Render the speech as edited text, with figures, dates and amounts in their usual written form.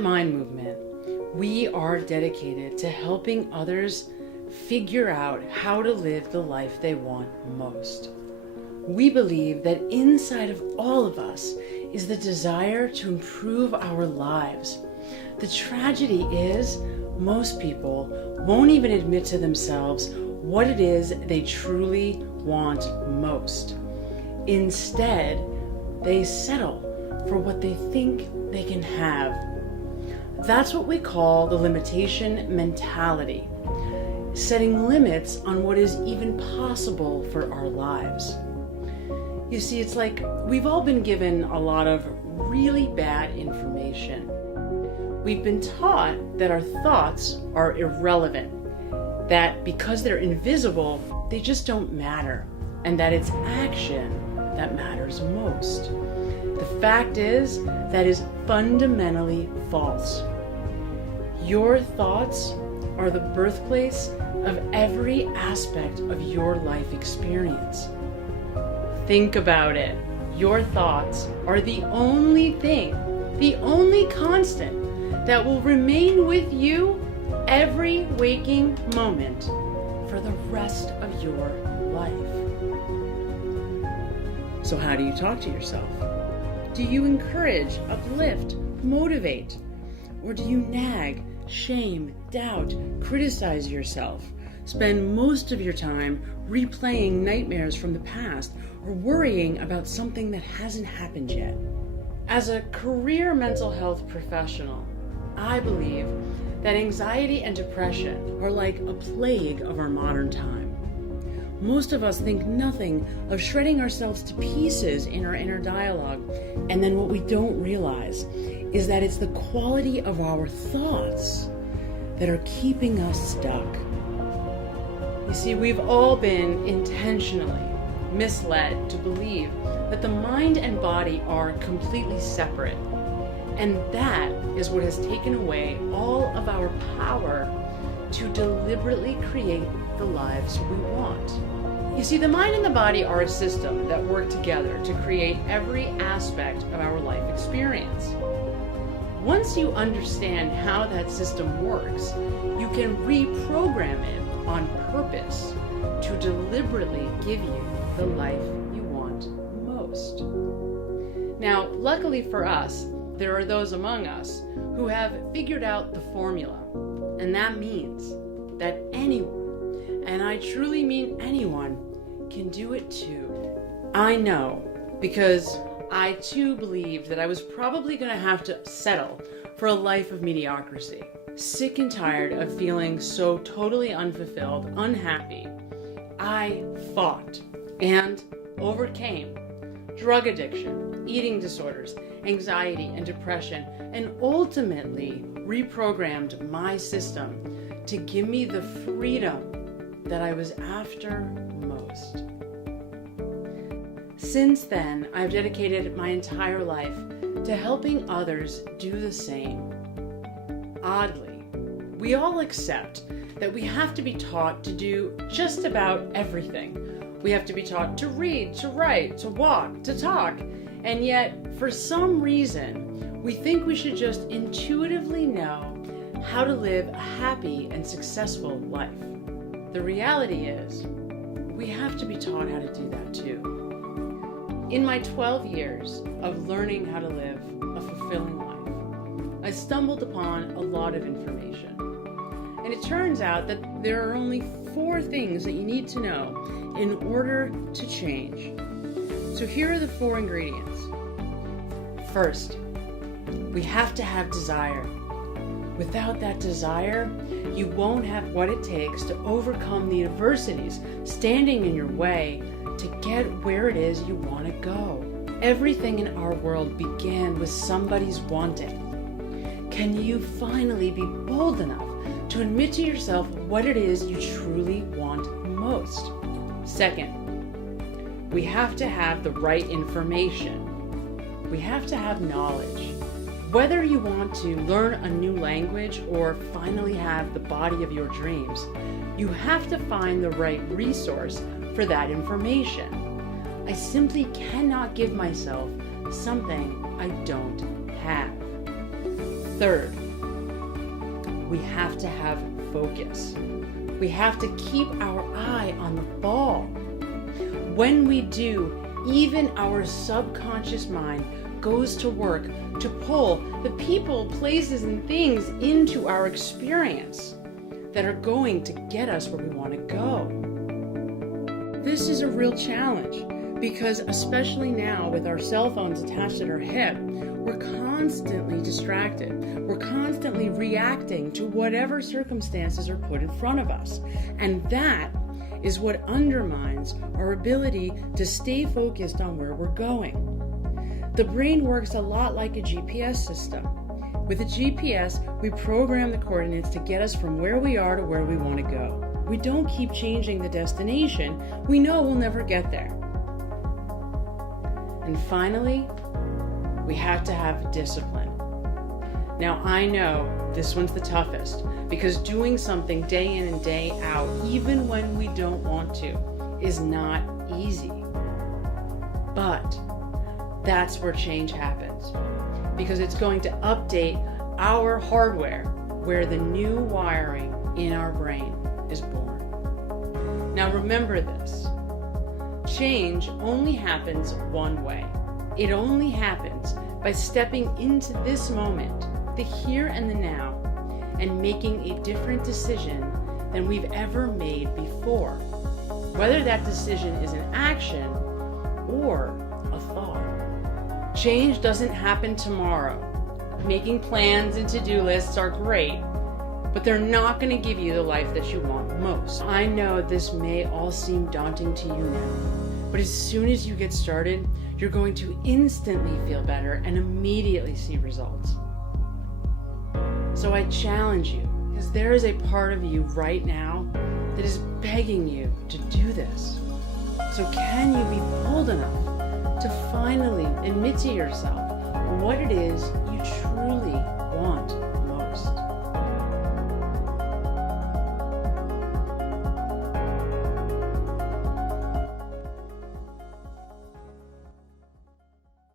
At Mynd Movement, we are dedicated to helping others figure out how to live the life they want most. We believe that inside of all of us is the desire to improve our lives. The tragedy is most people won't even admit to themselves what it is they truly want most. Instead, they settle for what they think they can have. That's what we call the limitation mentality, setting limits on what is even possible for our lives. You see, it's like we've all been given a lot of really bad information. We've been taught that our thoughts are irrelevant, that because they're invisible, they just don't matter, and that it's action that matters most. The fact is, that is fundamentally false. Your thoughts are the birthplace of every aspect of your life experience. Think about it. Your thoughts are the only thing, the only constant that will remain with you every waking moment for the rest of your life. So how do you talk to yourself? Do you encourage, uplift, motivate? Or do you nag, shame, doubt, criticize yourself? Spend most of your time replaying nightmares from the past or worrying about something that hasn't happened yet. As a career mental health professional, I believe that anxiety and depression are like a plague of our modern time. Most of us think nothing of shredding ourselves to pieces in our inner dialogue, and then what we don't realize is that it's the quality of our thoughts that are keeping us stuck. You see, we've all been intentionally misled to believe that the mind and body are completely separate, and that is what has taken away all of our power to deliberately create the lives we want. You see, the mind and the body are a system that work together to create every aspect of our life experience. Once you understand how that system works, you can reprogram it on purpose to deliberately give you the life you want most. Now, luckily for us, there are those among us who have figured out the formula, and that means that anyone, and I truly mean anyone, can do it too. I know, because I too believed that I was probably going to have to settle for a life of mediocrity. Sick and tired of feeling so totally unfulfilled, unhappy, I fought and overcame drug addiction, eating disorders, anxiety and depression, and ultimately reprogrammed my system to give me the freedom that I was after most. Since then, I've dedicated my entire life to helping others do the same. Oddly, we all accept that we have to be taught to do just about everything. We have to be taught to read, to write, to walk, to talk, and yet, for some reason, we think we should just intuitively know how to live a happy and successful life. The reality is, we have to be taught how to do that too. In my 12 years of learning how to live a fulfilling life, I stumbled upon a lot of information. And it turns out that there are only 4 things that you need to know in order to change. So here are the 4 ingredients. First, we have to have desire. Without that desire, you won't have what it takes to overcome the adversities standing in your way to get where it is you want to go. Everything in our world began with somebody's wanting. Can you finally be bold enough to admit to yourself what it is you truly want most? Second, we have to have the right information. We have to have knowledge. Whether you want to learn a new language or finally have the body of your dreams, you have to find the right resource for that information. I simply cannot give myself something I don't have. Third, we have to have focus. We have to keep our eye on the ball. When we do, even our subconscious mind goes to work to pull the people, places, and things into our experience that are going to get us where we want to go. This is a real challenge because, especially now with our cell phones attached at our hip, we're constantly distracted. We're constantly reacting to whatever circumstances are put in front of us. And that is what undermines our ability to stay focused on where we're going. The brain works a lot like a GPS system. With a GPS, we program the coordinates to get us from where we are to where we want to go. We don't keep changing the destination. We know we'll never get there. And finally, we have to have discipline. Now, I know this one's the toughest because doing something day in and day out, even when we don't want to, is not easy. But that's where change happens because it's going to update our hardware where the new wiring in our brain is born. Now, remember this. Change only happens one way. It only happens by stepping into this moment, the here and the now, and making a different decision than we've ever made before. Whether that decision is an action or a thought. Change doesn't happen tomorrow. Making plans and to-do lists are great, but they're not going to give you the life that you want most. I know this may all seem daunting to you now, but as soon as you get started, you're going to instantly feel better and immediately see results. So I challenge you, because there is a part of you right now that is begging you to do this. So can you be bold enough to finally admit to yourself what it is you truly want?